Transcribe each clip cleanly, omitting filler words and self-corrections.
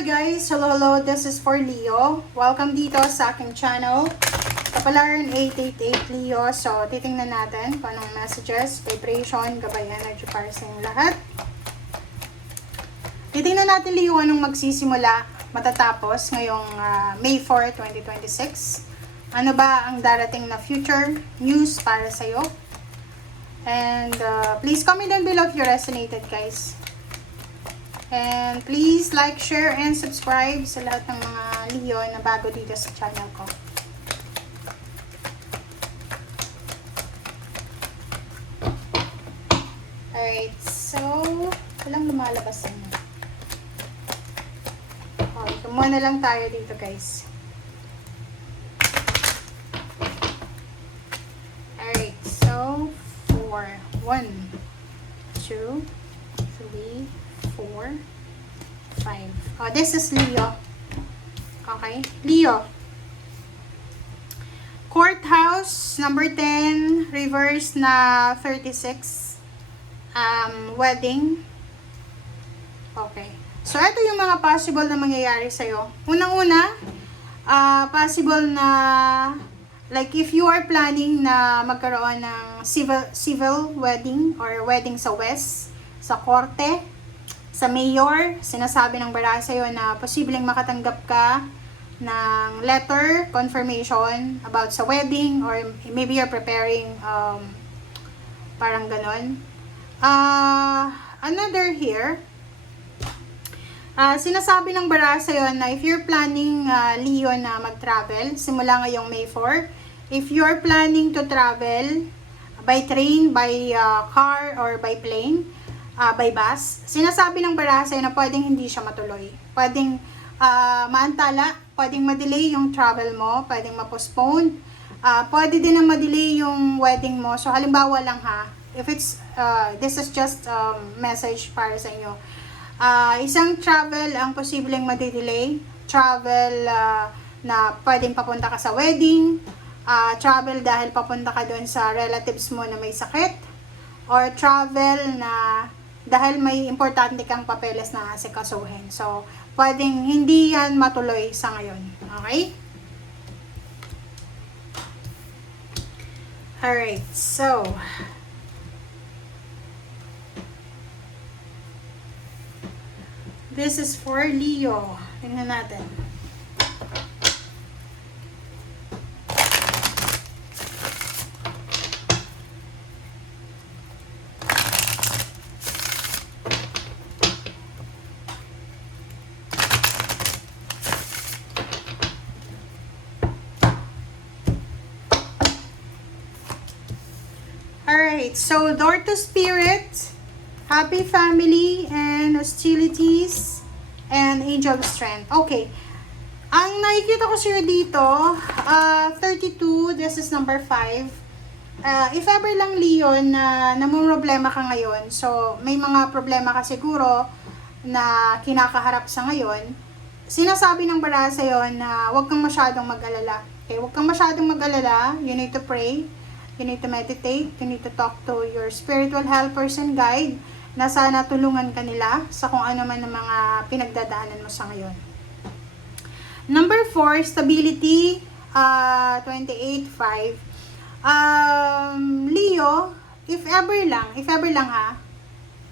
Hi guys! Hello! This is for Leo. Welcome dito sa aking channel. Kapalaran 888 Leo. So, titingnan natin kung anong messages, vibration, gabay energy para sa inyong lahat. Titingnan natin Leo anong magsisimula, matatapos ngayong May 4, 2026. Ano ba ang darating na future news para sa'yo? And please comment down below if you resonated guys. And please like, share, and subscribe sa lahat ng mga Leo na bago dito sa channel ko. Alright, so walang lumalabas sa inyo. Okay, kumuha na lang tayo dito guys. Alright, so 4, 1, 2, 3, 4, 5. Oh, this is Leo. Okay, Leo. Courthouse, number 10, reverse na 36. Wedding. Okay. So, ito yung mga possible na mangyayari sa'yo. Unang-una, possible na, like if you are planning na magkaroon ng civil wedding or wedding sa West, sa Korte, sa mayor, sinasabi ng baraha sa'yo na posibleng makatanggap ka ng letter, confirmation about sa wedding, or maybe you're preparing, parang ganon. Another here, sinasabi ng baraha sa'yo na if you're planning, Leo, na mag-travel, simula ngayong May 4, if you're planning to travel by train, by car, or by plane, by bus, sinasabi ng baraha sa'yo na pwedeng hindi siya matuloy. Pwedeng maantala, pwedeng ma-delay yung travel mo, pwedeng ma-postpone, pwede din na ma-delay yung wedding mo. So, halimbawa lang ha, if it's, this is just message para sa inyo. Isang travel ang posibleng ma-delay, travel na pwedeng papunta ka sa wedding, travel dahil papunta ka doon sa relatives mo na may sakit, or travel na dahil may importante kang papeles na asikasuhin. So, pwedeng hindi yan matuloy sa ngayon. Okay? Alright, so this is for Leo. Tingnan natin. Alright, so door to spirit, happy family, and hostilities, and angel of strength. Okay. Ang nakikita ko sa'yo dito, 32, this is number 5. If ever lang, Leon, na namumroblema ka ngayon, so may mga problema ka siguro na kinakaharap sa ngayon, sinasabi ng baraha sa'yo na huwag kang masyadong mag-alala. Okay, huwag kang masyadong mag-alala, you need to pray, you need to meditate, you need to talk to your spiritual helpers and guide na sana tulungan ka nila sa kung ano man ang mga pinagdadaanan mo sa ngayon. Number 4, stability, 28.5. Leo, if ever lang ha,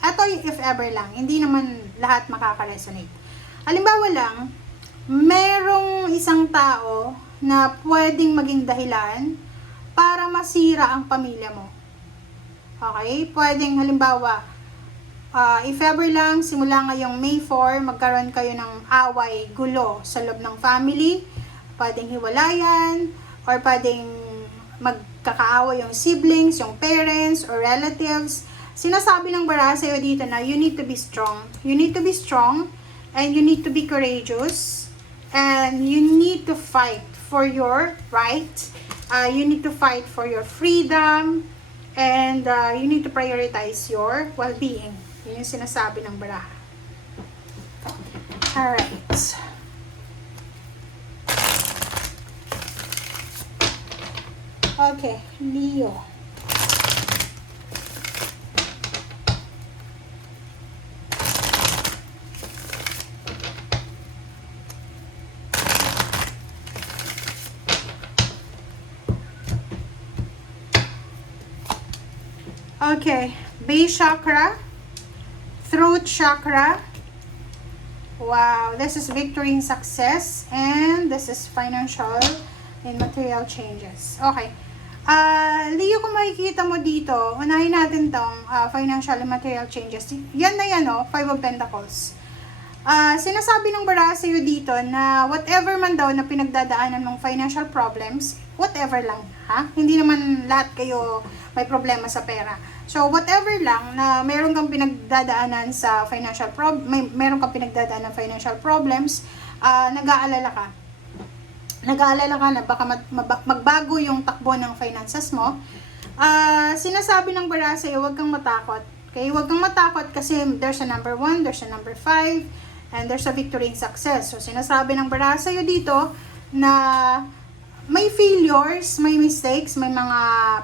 eto yung if ever lang, hindi naman lahat makaka-resonate. Halimbawa lang, merong isang tao na pwedeng maging dahilan para masira ang pamilya mo. Okay? Pwedeng halimbawa, if ever lang, simula ngayong May 4, magkaroon kayo ng away, gulo sa loob ng family, pwedeng hiwalayan, or pwedeng magkakaaway yung siblings, yung parents, or relatives. Sinasabi ng baraha sa'yo dito na you need to be strong. You need to be strong, and you need to be courageous, and you need to fight for your right. You need to fight for your freedom, and you need to prioritize your well-being. Yun yung sinasabi ng baraha. Alright. Okay, Leo. Okay, base chakra, throat chakra. Wow, this is victory and success, and this is financial and material changes. Okay. Leo, kung makikita mo dito, unahin natin tong financial and material changes. Yan na yan, oh, Five of Pentacles. Sinasabi ng bara sa'yo dito na whatever man daw na pinagdadaanan mong financial problems, whatever lang, ha? Hindi naman lahat kayo may problema sa pera. So, whatever lang na meron kang pinagdadaanan sa financial meron kang pinagdadaanan financial problems, nag-aalala ka. Nag-aalala ka na baka magbago yung takbo ng finances mo. Sinasabi ng bara sa'yo, huwag kang matakot. Okay, huwag kang matakot kasi there's a number 1, there's a number 5, and there's a victory in success. So, sinasabi ng bara sa'yo dito na may failures, may mistakes, may mga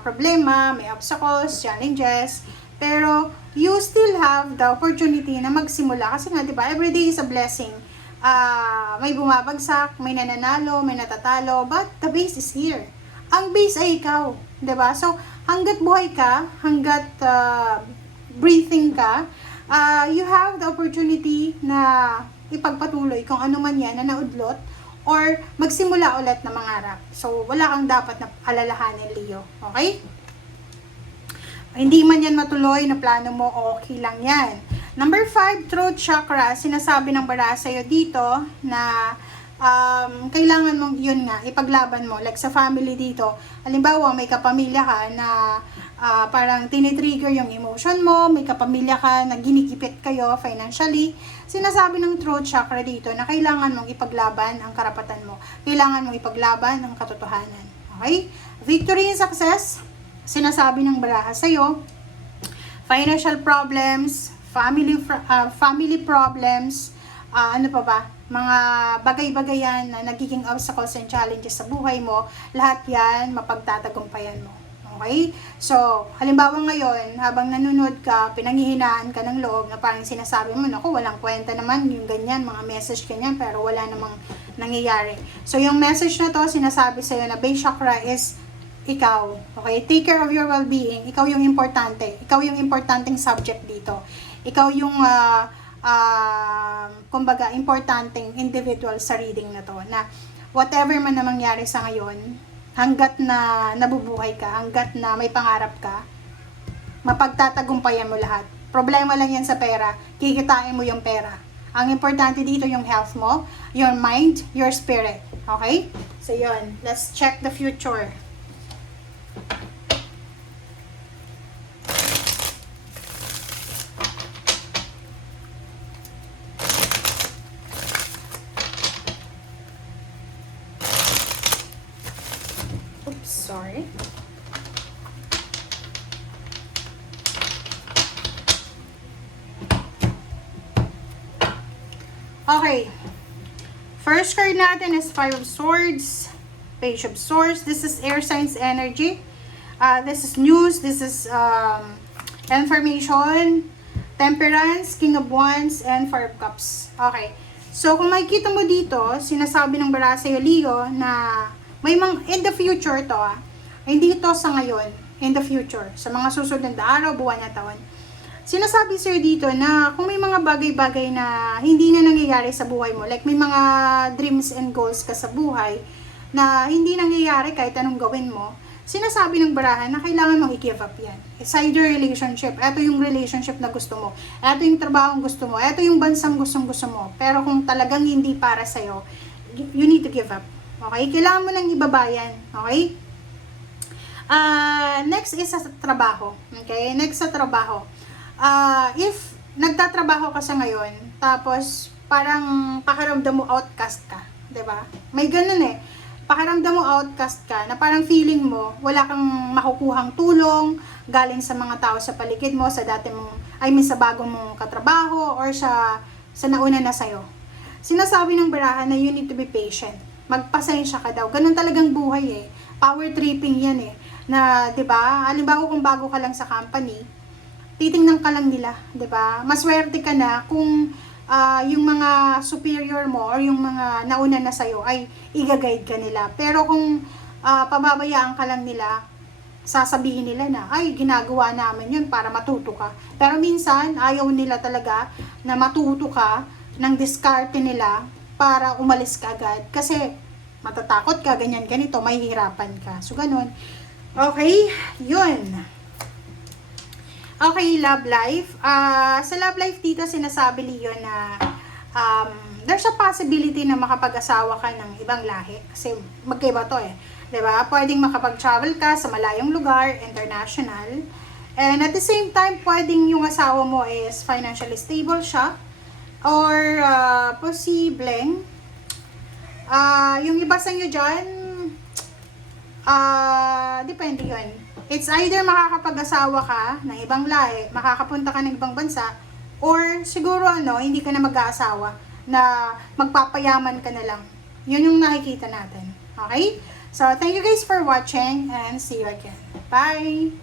problema, may obstacles, challenges, pero you still have the opportunity na magsimula. Kasi nga, di ba, every day is a blessing. May bumabagsak, may nananalo, may natatalo, but the base is here. Ang base ay ikaw, di ba? So, hanggat buhay ka, hanggat breathing ka, you have the opportunity na ipagpatuloy kung ano man yan na naudlot or magsimula ulit na mangarap. So, wala kang dapat na alalahanin, Leo. Okay? Hindi man yan matuloy na plano mo, okay lang yan. Number 5, throat chakra. Sinasabi ng bara sa'yo dito na kailangan mong, yun nga, ipaglaban mo. Like sa family dito, halimbawa may kapamilya ka na parang tinitrigger yung emotion mo, may kapamilya ka na ginikipit kayo financially. Sinasabi ng throat chakra dito na kailangan mong ipaglaban ang karapatan mo. Kailangan mong ipaglaban ang katotohanan. Okay? Victory and success. Sinasabi ng baraha sa'yo, financial problems, family problems, ano pa ba, mga bagay-bagay yan na nagiging obstacles and challenges sa buhay mo, lahat yan mapagtatagumpayan mo. Okay? So, halimbawa ngayon, habang nanonood ka, pinanghihinaan ka ng loob na parang sinasabi mo, naku, walang kwenta naman yung ganyan, mga message ganyan, pero wala namang nangyayari. So, yung message na to, sinasabi sa'yo na base chakra is ikaw. Okay? Take care of your well-being. Ikaw yung importante. Ikaw yung importanteng subject dito. Ikaw yung, kumbaga, importanteng individual sa reading na to. Na whatever man na mangyari sa ngayon, hanggat na nabubuhay ka, hanggat na may pangarap ka, mapagtatagumpayan mo lahat. Problema lang yan sa pera, kikitain mo yung pera. Ang importante dito yung health mo, your mind, your spirit. Okay? So yun, let's check the future. Oops, sorry. Okay. First card natin is Five of Swords, Page of Swords. This is air signs energy. This is news. This is information. Temperance, King of Wands, and Four of Cups. Okay. So, kung makikita mo dito, sinasabi ng bara sa'yo, Leo, na may in the future to, hindi ito sa ngayon, in the future, sa mga susunod na araw, buwan at taon. Sinasabi sa'yo dito na kung may mga bagay-bagay na hindi na nangyayari sa buhay mo, like may mga dreams and goals ka sa buhay na hindi nangyayari kahit anong gawin mo, sinasabi ng barahan na kailangan mong i-give up yan. It's either relationship, eto yung relationship na gusto mo, eto yung trabahong gusto mo, eto yung bansang gusto mo, pero kung talagang hindi para sa'yo, you need to give up. Okay? Kailangan mo nang ibabayan. Okay? Next is sa trabaho. Okay? Next sa trabaho. If nagtatrabaho ka sa ngayon, tapos parang pakiramdam mo outcast ka. 'Di ba? May ganun eh. Pakiramdam mo outcast ka, na parang feeling mo, wala kang makukuhang tulong galing sa mga tao sa paligid mo, sa dati mong, sa bagong mong katrabaho, or sa nauna na sa'yo. Sinasabi ng barahan na you need to be patient. Magpasensya ka daw. Ganun talagang buhay eh. Power tripping yan eh. Na, 'di ba? Halimbawa kung bago ka lang sa company, titingnan ka lang nila, 'di ba? Maswerte ka na kung yung mga superior mo or yung mga nauna na sa'yo ay i-guide ka nila. Pero kung pababayaan ka lang nila, sasabihin nila na, ay, ginagawa namin yun para matuto ka. Pero minsan, ayaw nila talaga na matuto ka ng diskarte nila para umalis ka agad. Kasi, matatakot ka, ganyan, ganito, may hirapan ka. So, ganun. Okay, yun. Okay, love life. Sa love life dito, sinasabi Leo na there's a possibility na makapag-asawa ka ng ibang lahi. Kasi magkaiba to eh. Diba? Pwedeng makapag-travel ka sa malayong lugar, international. And at the same time, pwedeng yung asawa mo is financially stable siya. Or posibleng, yung iba sa inyo dyan, depende yun. It's either makakapag-asawa ka ng ibang lahi, makakapunta ka ng ibang bansa, or siguro hindi ka na mag-aasawa, na magpapayaman ka na lang. Yun yung nakikita natin. Okay? So, thank you guys for watching and see you again. Bye!